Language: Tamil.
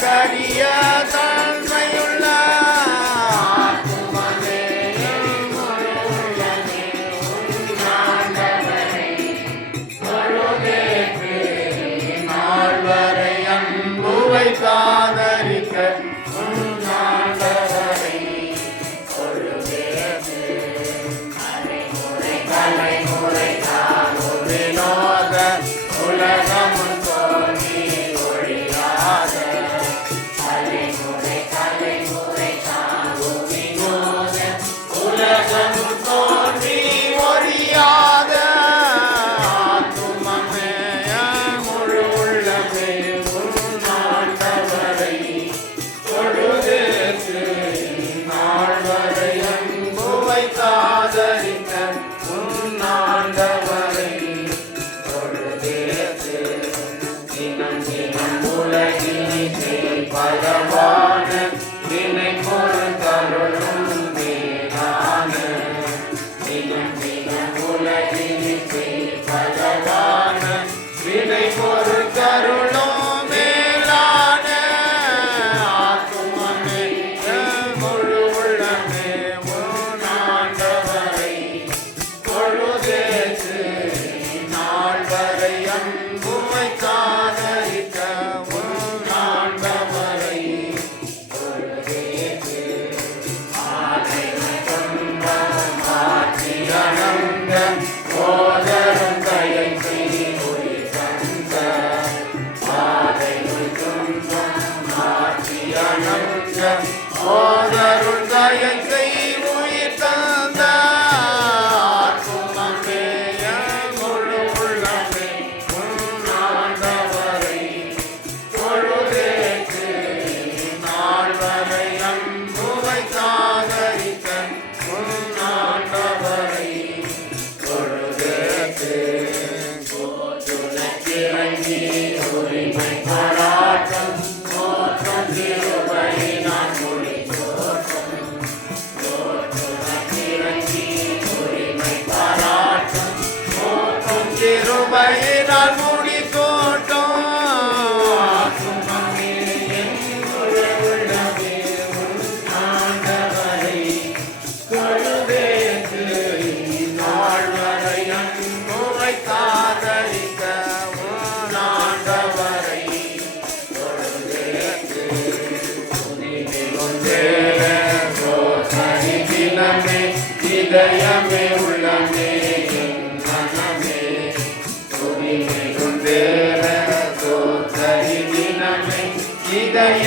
கரிய தன்மையுள்ள நால்வரை அன்பு வைத்தாதரிக்க வினோத உலகமும் தோன்றி ஒழியாத உலகமும் தோன்றி ஒழியாத ஆத்துமமேய முழு உள்ளமே உன்னாண்டவரை தொழுதேற்று நால்வரை அன்பு வைத்தாதரிக்க உன்னாண்டவரை தொழுதேற்று தினம் தினம் உலகினிலே பகவான வினை பொறுத்தருளும் மேலான தினம் தினம் உலகினிலே பகவான வினை பொறுத்தருளும் மேலான ஆத்துமமே முழு உள்ளமே உன்னாண்டவரை தொழுதேற்று நால்வரை அன்பு வைத்தாதரிக்க உன்னாண்டவரை தொழுதேற்று மாற்றியணங்க போதரும் தயை செய்து தந்த பாதைகள் துன்பம் மாற்றியணங்க போதரும் தயை செய்து தந்த ஆத்துமமேய முழு உள்ளமே உன்னாண்டவரை தொழுதேற்று நால்வரை அன்பு வைத்தாதரிக்க உன்னாண்டவரை தொழுதேற்று கோற்றுலகிறங்கி உரிமை பாராட்டம் மோற்றம் திருபையினால் மொழி தோற்றம் கோற்றுலகிறங்கி உரிமை பாராட்டம் மோற்றம் திருபையினால் மொழி தோட்டம் ஆத்துமமே என் முழு உள்ளமே உன்னாண்டவரை தொழுதேற்று நால்வரை அன்பு வைத்தாதரிக்க உன்னாண்டவரை தொழுதேற்று தினமே இதயமே உள்ளமே என் மனமே துணிமை கொண்டேர தோற்றி தினமே இதய